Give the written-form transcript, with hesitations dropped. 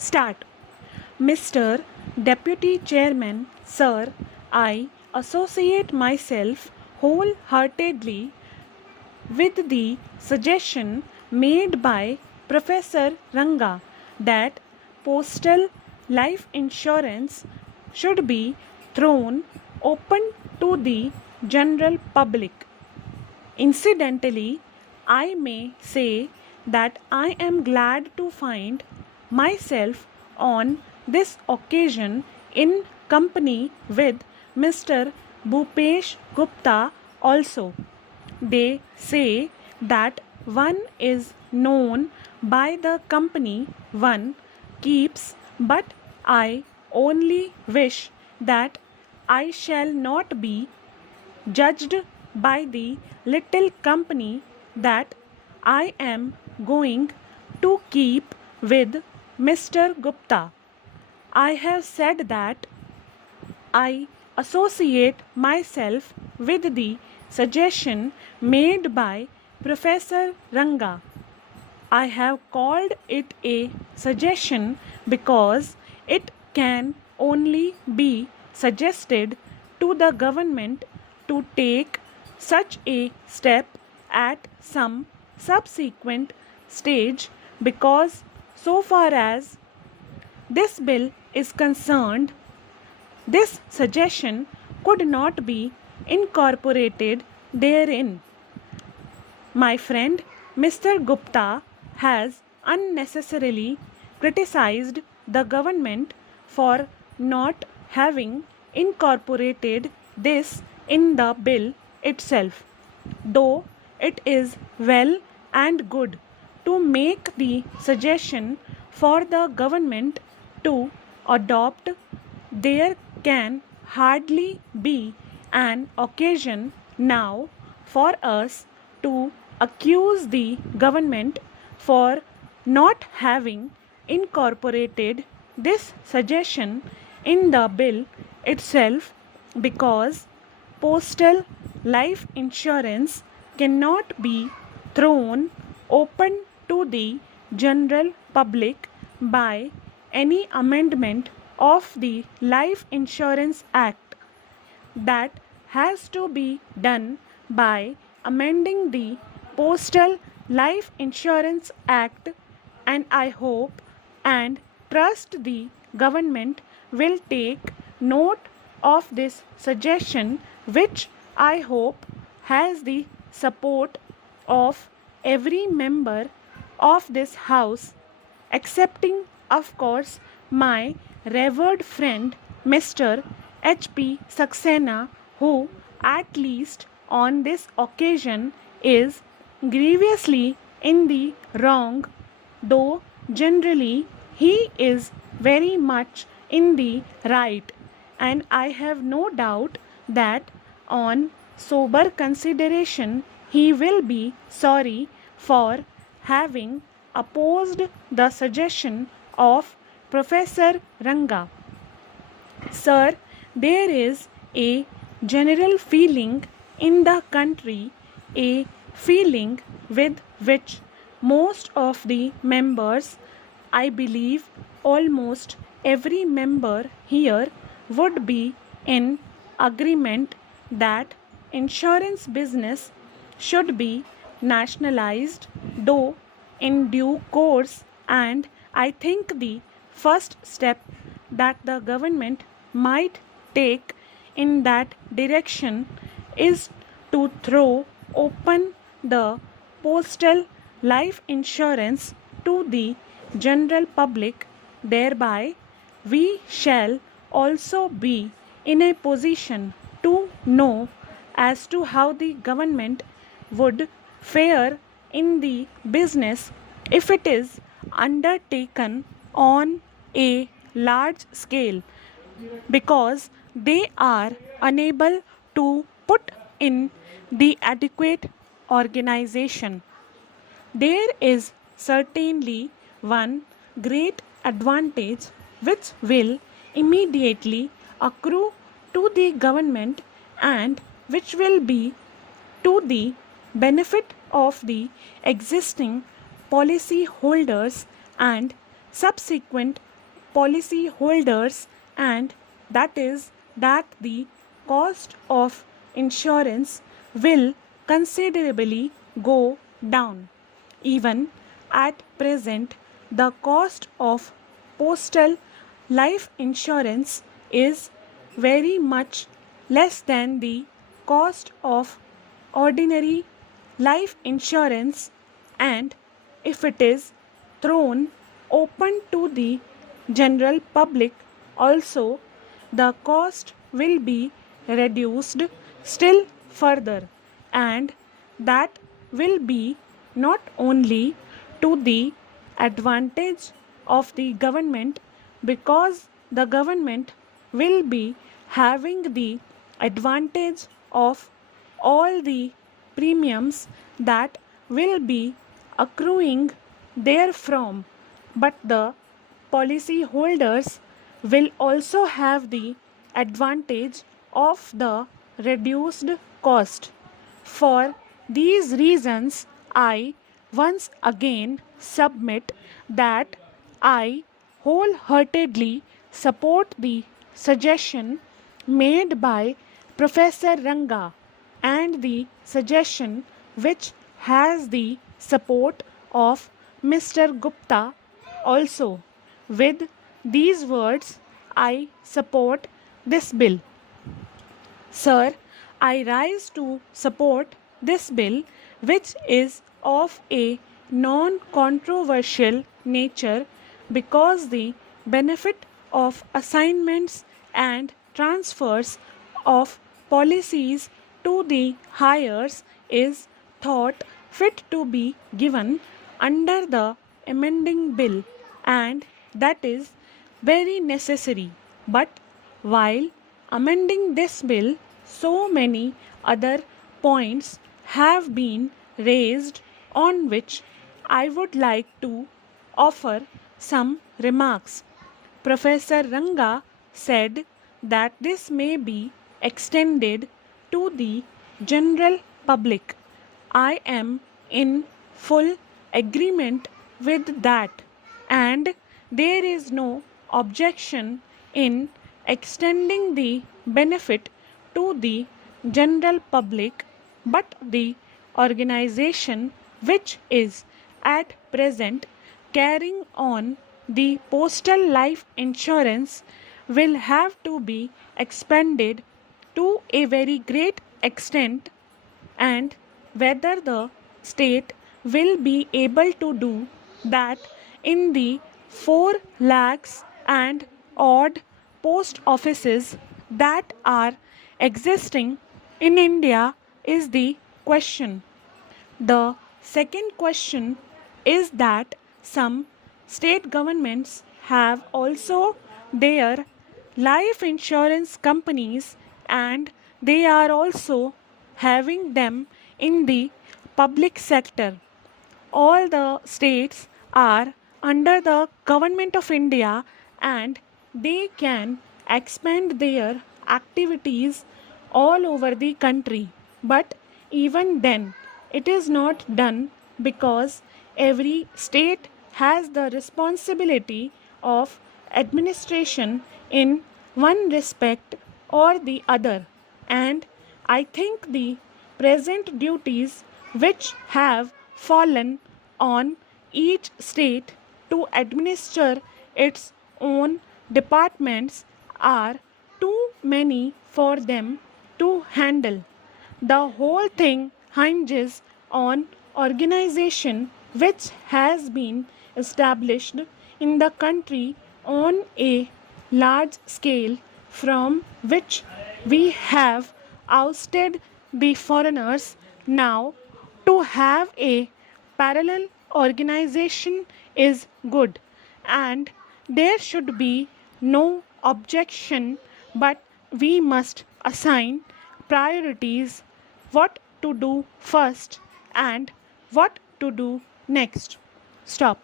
Start. Mr. Deputy Chairman, Sir, I associate myself wholeheartedly with the suggestion made by Professor Ranga that postal life insurance should be thrown open to the general public. Incidentally, I may say that I am glad to find myself on this occasion in company with Mr. Bhupesh Gupta also. They say that one is known by the company one keeps, but I only wish that I shall not be judged by the little company that I am going to keep with Mr. Gupta. I have said that I associate myself with the suggestion made by Professor Ranga. I have called it a suggestion because it can only be suggested to the government to take such a step at some subsequent stage, because so far as this bill is concerned, this suggestion could not be incorporated therein. My friend Mr. Gupta has unnecessarily criticized the government for not having incorporated this in the bill itself, though it is well and good to make the suggestion for the government to adopt. There can hardly be an occasion now for us to accuse the government for not having incorporated this suggestion in the bill itself, because postal life insurance cannot be thrown open to the general public by any amendment of the Life Insurance Act. That has to be done by amending the Postal Life Insurance Act, and I hope and trust the government will take note of this suggestion, which I hope has the support of every member of this house, excepting, of course, my revered friend Mr. H.P. Saxena, who, at least on this occasion, is grievously in the wrong, though generally he is very much in the right, and I have no doubt that on sober consideration he will be sorry for having opposed the suggestion of Professor Ranga. Sir, there is a general feeling in the country, a feeling with which most of the members, I believe almost every member here, would be in agreement that insurance business should be nationalized, though in due course, and I think the first step that the government might take in that direction is to throw open the postal life insurance to the general public. Thereby, we shall also be in a position to know as to how the government would fare in the business if it is undertaken on a large scale, because they are unable to put in the adequate organization. There is certainly one great advantage which will immediately accrue to the government, and which will be to the benefit of the existing policy holders and subsequent policy holders, and that is that the cost of insurance will considerably go down. Even at present, the cost of postal life insurance is very much less than the cost of ordinary life insurance, and if it is thrown open to the general public also, the cost will be reduced still further, and that will be not only to the advantage of the government, because the government will be having the advantage of all the premiums that will be accruing therefrom, but the policy holders will also have the advantage of the reduced cost. For these reasons, I once again submit that I wholeheartedly support the suggestion made by Professor Ranga and the suggestion which has the support of Mr. Gupta also. With these words, I support this bill. Sir, I rise to support this bill, which is of a non controversial nature, because the benefit of assignments and transfers of policies to the heirs is thought fit to be given under the amending bill, and that is very necessary. But while amending this bill, so many other points have been raised on which I would like to offer some remarks. Professor Ranga said that this may be extended to the general public. I am in full agreement with that, and there is no objection in extending the benefit to the general public, but the organization which is at present carrying on the postal life insurance will have to be expanded to a very great extent, and whether the state will be able to do that in the 4 lakhs and odd post offices that are existing in India is the question. The second question is that some state governments have also their life insurance companies, and they are also having them in the public sector. All the states are under the government of India, and they can expand their activities all over the country. But even then, it is not done, because every state has the responsibility of administration in one respect or the other. And I think the present duties which have fallen on each state to administer its own departments are too many for them to handle. The whole thing hinges on organization which has been established in the country on a large scale, from which we have ousted the foreigners. Now, to have a parallel organization is good, and there should be no objection, but we must assign priorities, what to do first and what to do next. Stop.